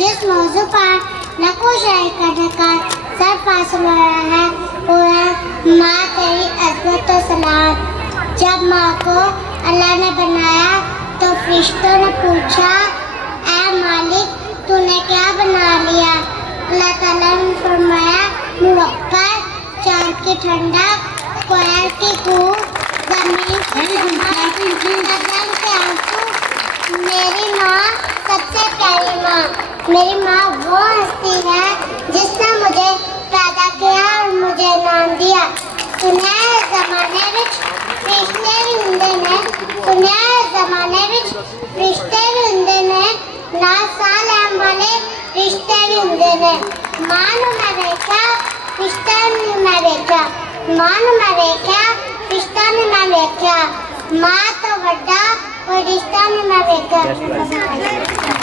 जिस मौजू पर नको शायरी करने का सर फासल हो रहा है वो है माँ तेरी अज़मत और सलाम। जब माँ को अल्लाह ने बनाया तो फरिश्तों ने पूछा, ऐ मालिक तूने क्या बना लिया? अल्लाह ताला ने फरमाया, मुवक्कर, चांद की ठंडक, कोयल की कूक, जमीन की गगन के आंसू। मेरी माँ सबसे प्यारी माँ। मेरी माँ वो हस्ती है जिसने मुझे पैदा किया और मुझे नाम दिया। सुनहरे ज़माने विच फरिश्ते भी हुंदे ने, सुनहरे ज़माने विच फरिश्ते भी हुंदे ने, नाल साह लैण वाले रिश्ते भी हुंदे ने। माँ नूं मैं वेख्या, रिश्ते नूं मैं वेख्या, माँ नूं मैं वेख्या, रिश्ता नूं मैं वेख्या, माँ तो वड्डा कोई रिश्ता नहीं मैं वेख्या।